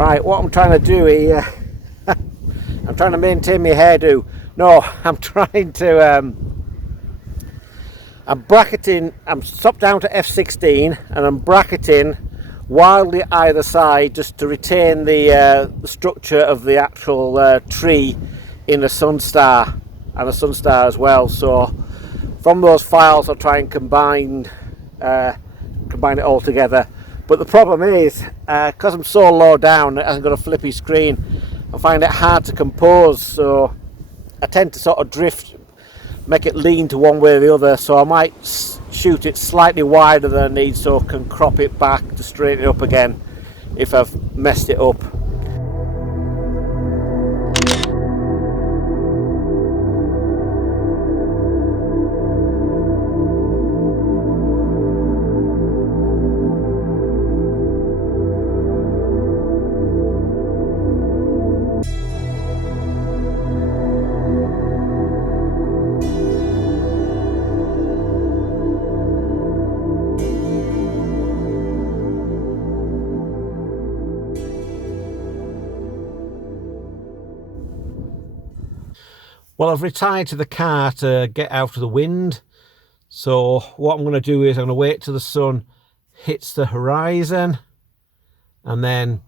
Right, what I'm trying to do here, I'm trying to maintain my hairdo. No, I'm trying to, I'm bracketing, I'm stopped down to F16 and I'm bracketing wildly either side just to retain the structure of the actual tree in a Sunstar and a Sunstar as well. So from those files I'll try and combine it all together. But the problem is, because I'm so low down, it hasn't got a flippy screen, I find it hard to compose, so I tend to sort of drift, make it lean to one way or the other, so I might shoot it slightly wider than I need so I can crop it back to straighten it up again if I've messed it up. Well, I've retired to the car to get out of the wind. So what I'm going to do is I'm going to wait till the sun hits the horizon and then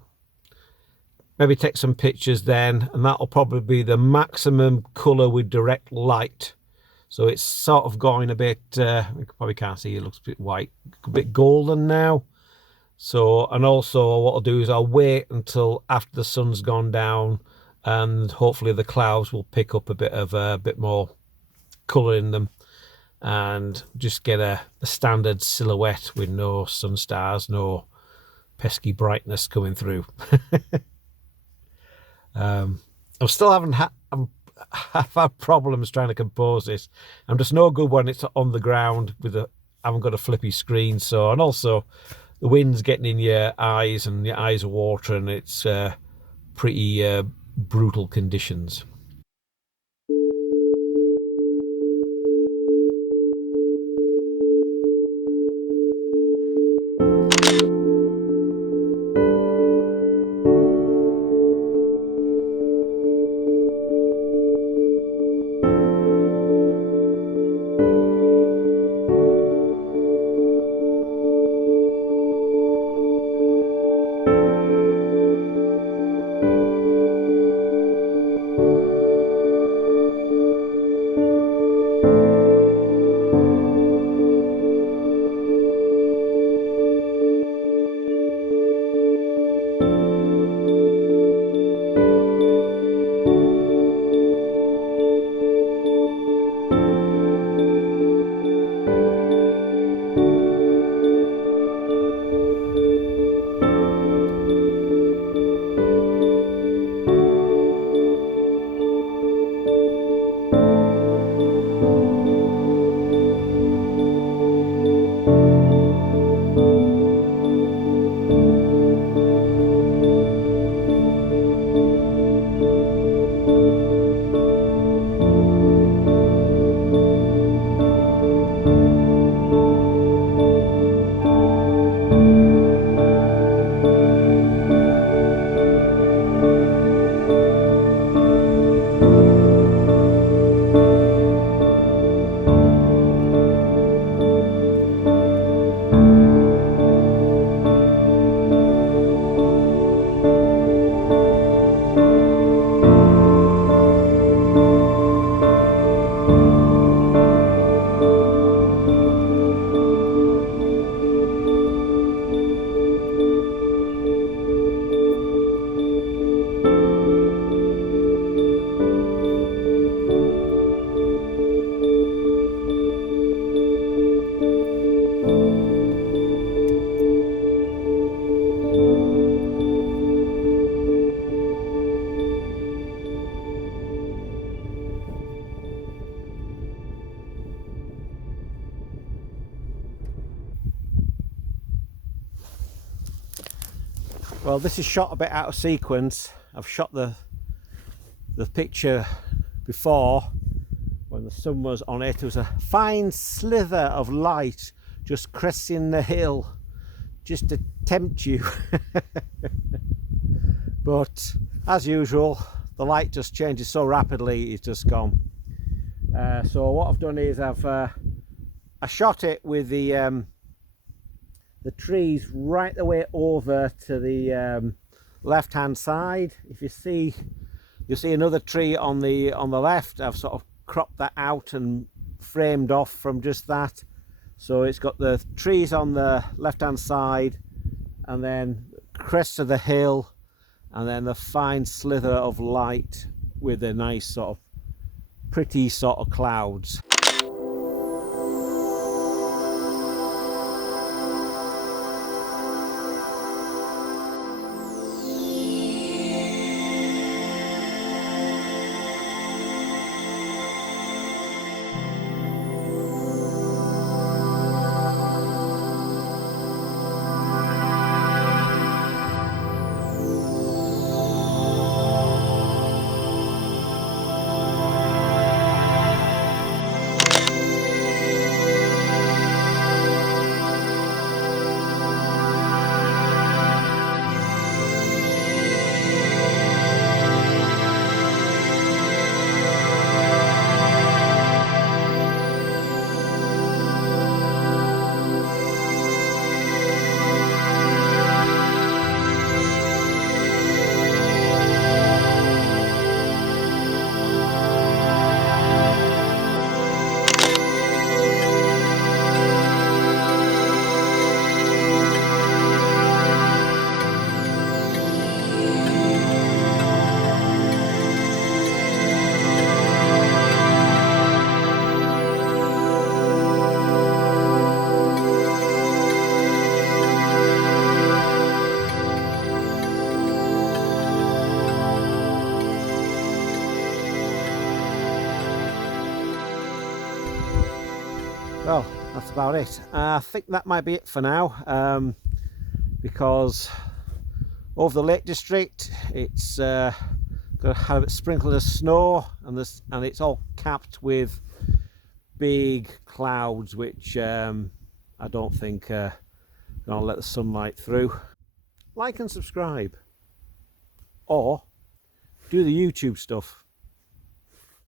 maybe take some pictures then, and that'll probably be the maximum colour with direct light. So it's sort of going a bit, you probably can't see, it looks a bit white, a bit golden now. So, and also what I'll do is I'll wait until after the sun's gone down, and hopefully the clouds will pick up a bit more colour in them, and just get a standard silhouette with no sun stars, no pesky brightness coming through. I'm still I've had problems trying to compose this. I'm just no good when it's on the ground I haven't got a flippy screen. So, and also the wind's getting in your eyes and your eyes are watering. It's pretty brutal conditions. Well, this is shot a bit out of sequence. I've shot the picture before when the sun was on it. There was a fine slither of light just cresting the hill just to tempt you. But as usual, the light just changes so rapidly, it's just gone. So what I've done is I shot it with the trees right the way over to the left hand side. If you see, you'll see another tree on the left. I've sort of cropped that out and framed off from just that, so it's got the trees on the left hand side and then crest of the hill and then the fine slither of light with a nice sort of pretty sort of clouds. Well, that's about it. I think that might be it for now, because over the Lake District it's got a bit sprinkled of snow, and it's all capped with big clouds, which I don't think are going to let the sunlight through. Like and subscribe, or do the YouTube stuff.